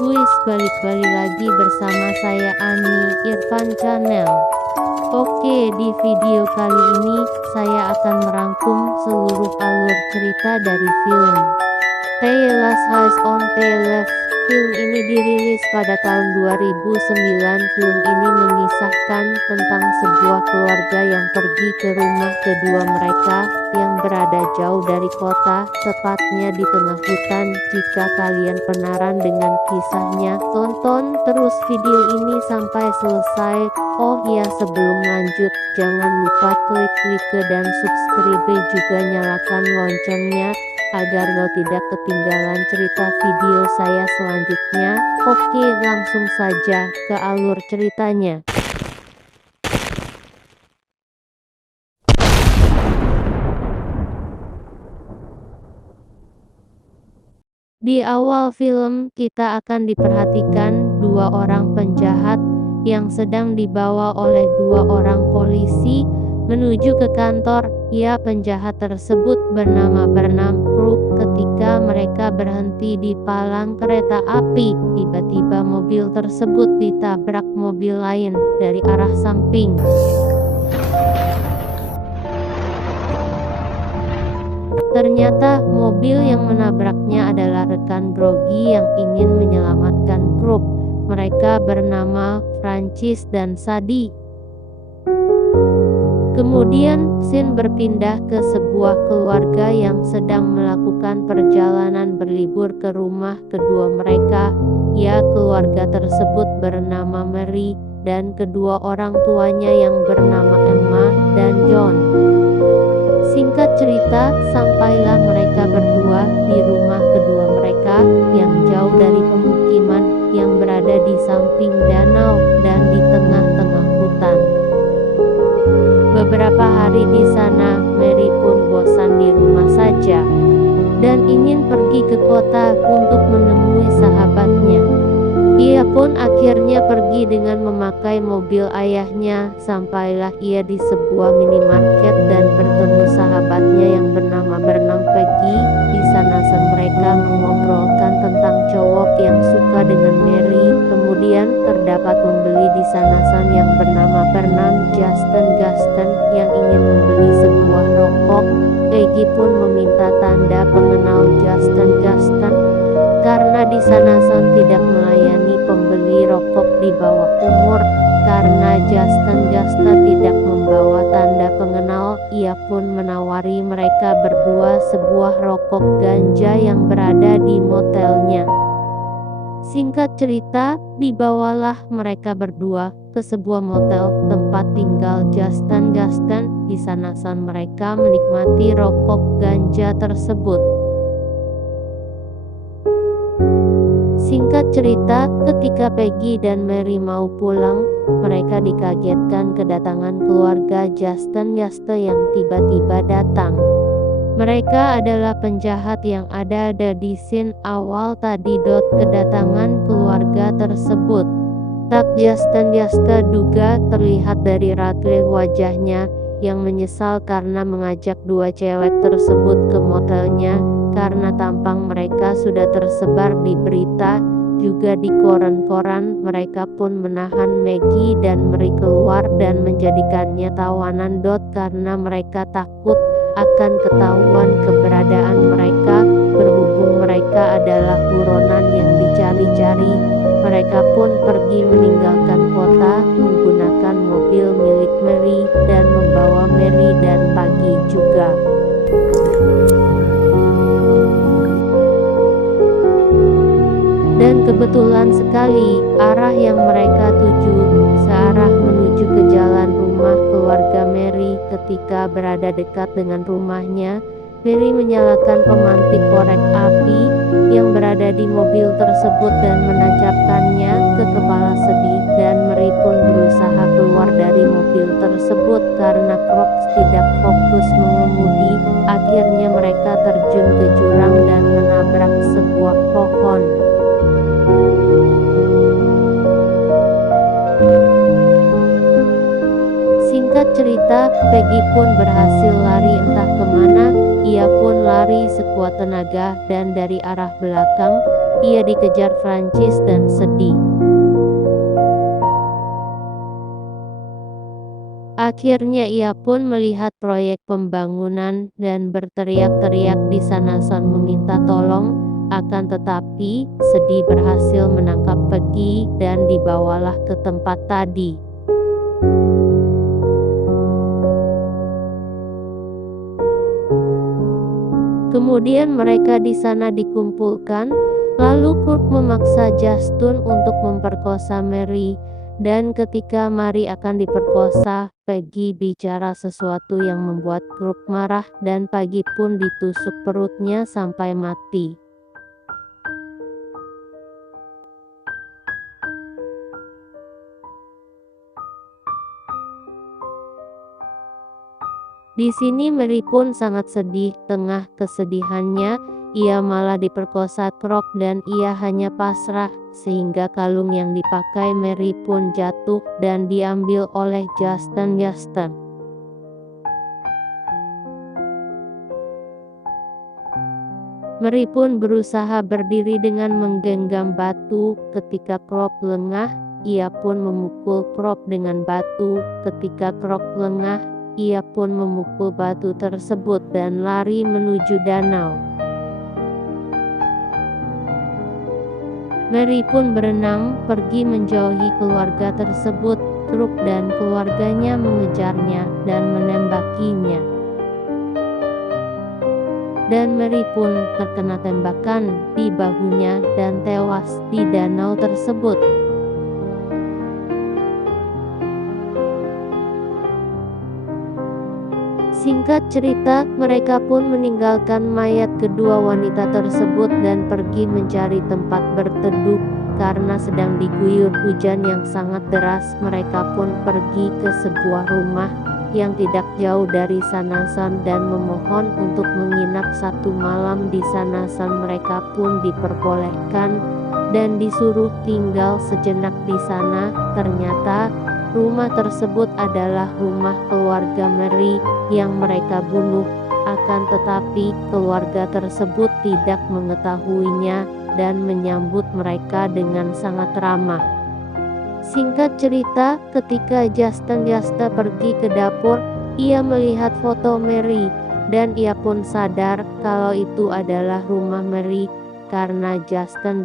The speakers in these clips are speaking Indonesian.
Balik lagi bersama saya Ani Irfan Channel. Oke, di video kali ini saya akan merangkum seluruh alur cerita dari film Tales on Tales. Film ini dirilis pada tahun 2009. Film ini mengisahkan tentang sebuah keluarga yang pergi ke rumah kedua mereka yang berada jauh dari kota, tepatnya di tengah hutan. Jika kalian penasaran dengan kisahnya, tonton terus video ini sampai selesai. Oh ya, sebelum lanjut, jangan lupa klik like dan subscribe, juga nyalakan loncengnya agar lo tidak ketinggalan cerita video saya selanjutnya. Oke, langsung saja ke alur ceritanya. Di awal film, kita akan diperhatikan dua orang penjahat yang sedang dibawa oleh dua orang polisi menuju ke kantor. Ya, penjahat tersebut bernama Bernam Crook. Ketika mereka berhenti di palang kereta api, tiba-tiba mobil tersebut ditabrak mobil lain dari arah samping. Ternyata mobil yang menabraknya adalah rekan Grogi yang ingin menyelamatkan Crook. Mereka bernama Francis dan Sadie. Kemudian scene berpindah ke sebuah keluarga yang sedang melakukan perjalanan berlibur ke rumah kedua mereka. Ya, keluarga tersebut bernama Mary dan kedua orang tuanya yang bernama Emma dan John. Singkat cerita, sampailah mereka berdua di rumah kedua mereka yang jauh dari pemukiman, yang berada di samping danau dan di tengah-tengah hutan. Beberapa hari di sana, Mary pun bosan di rumah saja dan ingin pergi ke kota untuk menemui sahabatnya. Ia pun akhirnya pergi dengan memakai mobil ayahnya. Sampailah ia di sebuah minimarket dan bertemu sahabatnya yang bernama Bernam Peggy. Di sana mereka mengobrolkan tentang cowok yang suka dengan Mary. Kemudian terdapat pembeli di sana yang bernama Bernam Justin yang ingin membeli sebuah rokok. Peggy pun meminta tanda pengenal Justin karena di sana tidak melayani pembeli rokok di bawah umur. Karena Justin tidak membawa tanda pengenal, ia pun menawari mereka berdua sebuah rokok ganja yang berada di motelnya. Singkat cerita, dibawalah mereka berdua ke sebuah motel tempat tinggal Justin. Di sana mereka menikmati rokok ganja tersebut. Singkat cerita, ketika Peggy dan Mary mau pulang, mereka dikagetkan kedatangan keluarga Justin yang tiba-tiba datang. Mereka adalah penjahat yang ada di scene awal tadi. Kedatangan keluarga tersebut tak Justin duga terlihat dari raut wajahnya yang menyesal karena mengajak dua cewek tersebut ke motelnya, karena tampang mereka sudah tersebar di berita, juga di koran-koran. Mereka pun menahan Maggie dan Mary keluar dan menjadikannya tawanan. Karena mereka takut akan ketahuan keberadaan mereka. Berhubung mereka adalah buronan yang dicari-cari, mereka pun pergi meninggalkan kota menggunakan mobil milik Mary dan membawa Mary dan Peggy juga. Dan kebetulan sekali, arah yang mereka tuju searah menuju ke jalan rumah keluarga Mary. Ketika berada dekat dengan rumahnya, Mary menyalakan pemantik korek api yang berada di mobil tersebut dan menancapkannya ke kepala Sadie, dan Mary pun berusaha keluar dari mobil tersebut karena Crook tidak fokus mengemudi. Akhirnya mereka terjun ke jurang dan menabrak sebuah pohon. Singkat cerita, Peggy pun berhasil lari entah kemana. Ia pun lari sekuat tenaga dan dari arah belakang ia dikejar Francis dan sedih. Akhirnya ia pun melihat proyek pembangunan dan berteriak-teriak di sana Son meminta tolong, akan tetapi sedih berhasil menangkap Peggy dan dibawalah ke tempat tadi. Kemudian mereka di sana dikumpulkan, lalu Kurt memaksa Justin untuk memperkosa Mary. Dan ketika Mary akan diperkosa, Peggy bicara sesuatu yang membuat Kurt marah dan Peggy pun ditusuk perutnya sampai mati. Di sini Mary pun sangat sedih. Tengah kesedihannya, ia malah diperkosa Krok dan ia hanya pasrah, sehingga kalung yang dipakai Mary pun jatuh dan diambil oleh Justin. Mary pun berusaha berdiri dengan menggenggam batu. Ketika Krok lengah, ia pun memukul Krok dengan batu. Ketika Krok lengah, ia pun memukul batu tersebut dan lari menuju danau. Mary pun berenang pergi menjauhi keluarga tersebut. Truk dan keluarganya mengejarnya dan menembakinya. Dan Mary pun terkena tembakan di bahunya dan tewas di danau tersebut. Singkat cerita, mereka pun meninggalkan mayat kedua wanita tersebut dan pergi mencari tempat berteduh. Karena sedang diguyur hujan yang sangat deras, mereka pun pergi ke sebuah rumah yang tidak jauh dari sana Son dan memohon untuk menginap satu malam di sana Son. Mereka pun diperbolehkan dan disuruh tinggal sejenak di sana. Ternyata rumah tersebut adalah rumah keluarga Mary yang mereka bunuh, akan tetapi keluarga tersebut tidak mengetahuinya dan menyambut mereka dengan sangat ramah. Singkat cerita, ketika Justin pergi ke dapur, ia melihat foto Mary dan ia pun sadar kalau itu adalah rumah Mary. Karena Justin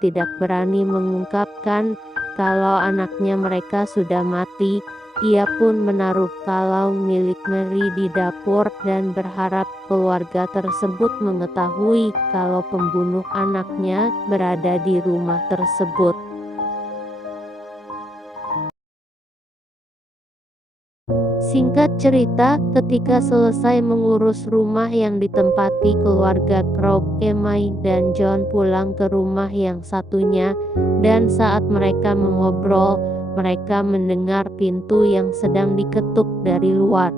tidak berani mengungkapkan kalau anaknya mereka sudah mati, ia pun menaruh kalau milik Mary di dapur dan berharap keluarga tersebut mengetahui kalau pembunuh anaknya berada di rumah tersebut. Singkat cerita, ketika selesai mengurus rumah yang ditempati keluarga Krog, Emma dan John pulang ke rumah yang satunya, dan saat mereka mengobrol, mereka mendengar pintu yang sedang diketuk dari luar.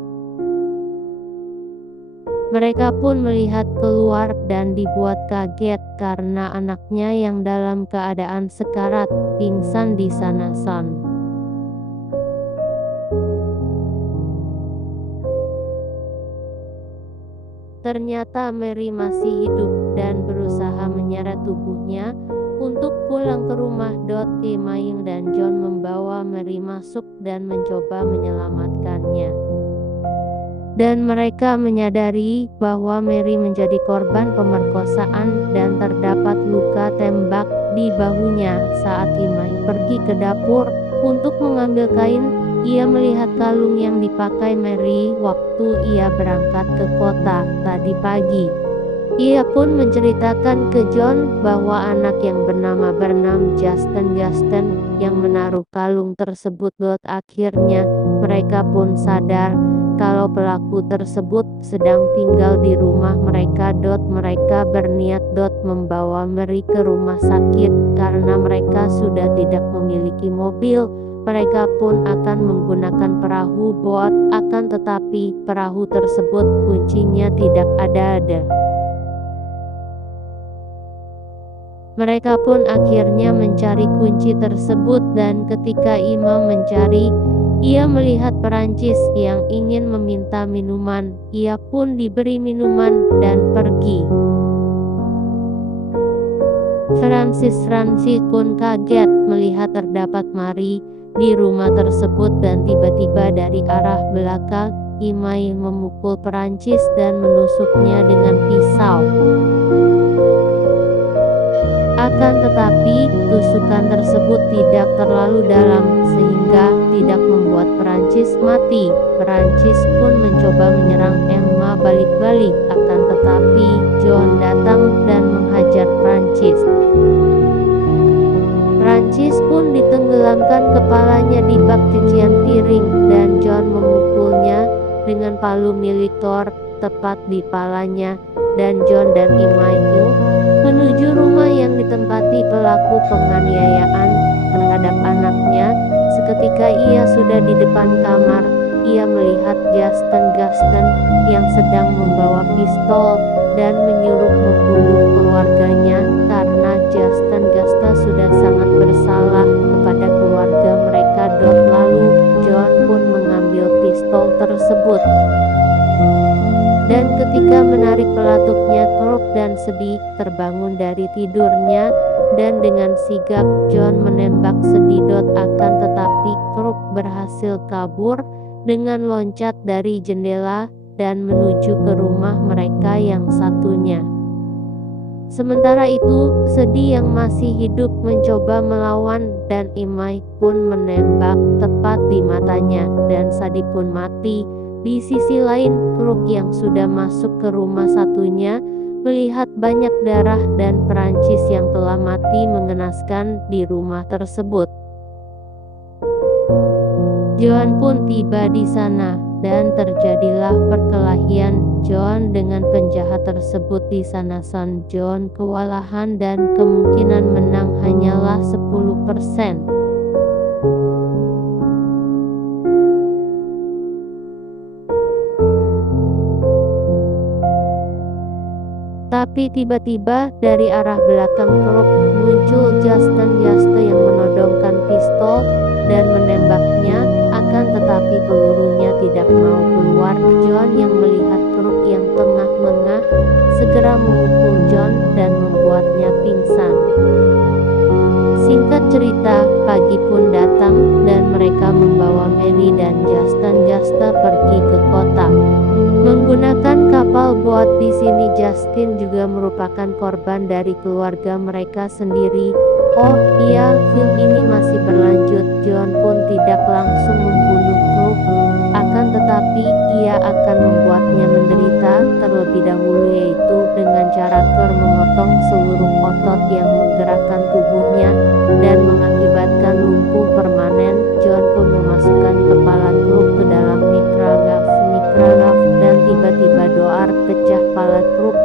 Mereka pun melihat keluar dan dibuat kaget karena anaknya yang dalam keadaan sekarat, pingsan di sana Son. Ternyata Mary masih hidup dan berusaha menyeret tubuhnya untuk pulang ke rumah. Emma dan John membawa Mary masuk dan mencoba menyelamatkannya. Dan mereka menyadari bahwa Mary menjadi korban pemerkosaan dan terdapat luka tembak di bahunya. Saat Emma pergi ke dapur untuk mengambil kain, ia melihat kalung yang dipakai Mary waktu ia berangkat ke kota tadi pagi. Ia pun menceritakan ke John bahwa anak yang bernama Justin yang menaruh kalung tersebut. Akhirnya mereka pun sadar kalau pelaku tersebut sedang tinggal di rumah mereka. Mereka berniat membawa Mary ke rumah sakit karena mereka sudah tidak memiliki mobil. Mereka pun akan menggunakan perahu boat, akan tetapi perahu tersebut kuncinya tidak ada. Mereka pun akhirnya mencari kunci tersebut dan ketika Emma mencari, ia melihat Perancis yang ingin meminta minuman. Ia pun diberi minuman dan pergi. Francis pun kaget melihat terdapat Mary di rumah tersebut dan tiba-tiba dari arah belakang Imai memukul Perancis dan menusuknya dengan pisau. Akan tetapi, tusukan tersebut tidak terlalu dalam sehingga tidak membuat Perancis mati. Perancis pun mencoba menyerang Emma balik-balik, akan tetapi John datang dan menghajar Perancis. Perancis pun ditenggelamkan kepalanya di bak cucian piring dan John memukulnya dengan palu militer tepat di palanya, dan John dan Imai menuju rumah yang ditempati pelaku penganiayaan terhadap anaknya. Seketika ia sudah di depan kamar, ia melihat Gaston yang sedang membawa pistol dan menyuruh membunuh keluarganya karena Gaston sudah sangat bersalah kepada keluarga mereka. Lalu John pun mengambil pistol tersebut dan ketika menarik pelatuknya, Kruk dan sedih terbangun dari tidurnya dan dengan sigap John menembak Sedidot, akan tetapi Kruk berhasil kabur dengan loncat dari jendela dan menuju ke rumah mereka yang satunya. Sementara itu, Sedih yang masih hidup mencoba melawan dan Imai pun menembak tepat di matanya dan Sadi pun mati. Di sisi lain, Kruk yang sudah masuk ke rumah satunya melihat banyak darah dan Perancis yang telah mati mengenaskan di rumah tersebut. John pun tiba di sana dan terjadilah perkelahian John dengan penjahat tersebut di sana. Son John kewalahan dan kemungkinan menang hanyalah 10%. Tapi tiba-tiba dari arah belakang Kruk muncul Gaston yang menodongkan pistol dan menembaknya, akan tetapi pelurunya tidak mau keluar. John yang melihat Kruk yang tengah lengah segera memukul John dan membuatnya pingsan. Singkat cerita, pagi pun datang dan mereka membawa Mary dan Gaston pergi ke kota menggunakan kapal boat. Di sini Justin juga merupakan korban dari keluarga mereka sendiri. Oh iya, film ini masih berlanjut. John pun tidak langsung membunuh Kruk, akan tetapi ia akan membuatnya menderita terlebih dahulu, yaitu dengan cara memotong seluruh otot yang menggerakkan tubuhnya dan mengakibatkan lumpuh permanen. John pun memasukkan kepala Kruk ke dalam mikrograf dan tiba-tiba doar pecah. Kepala Kruk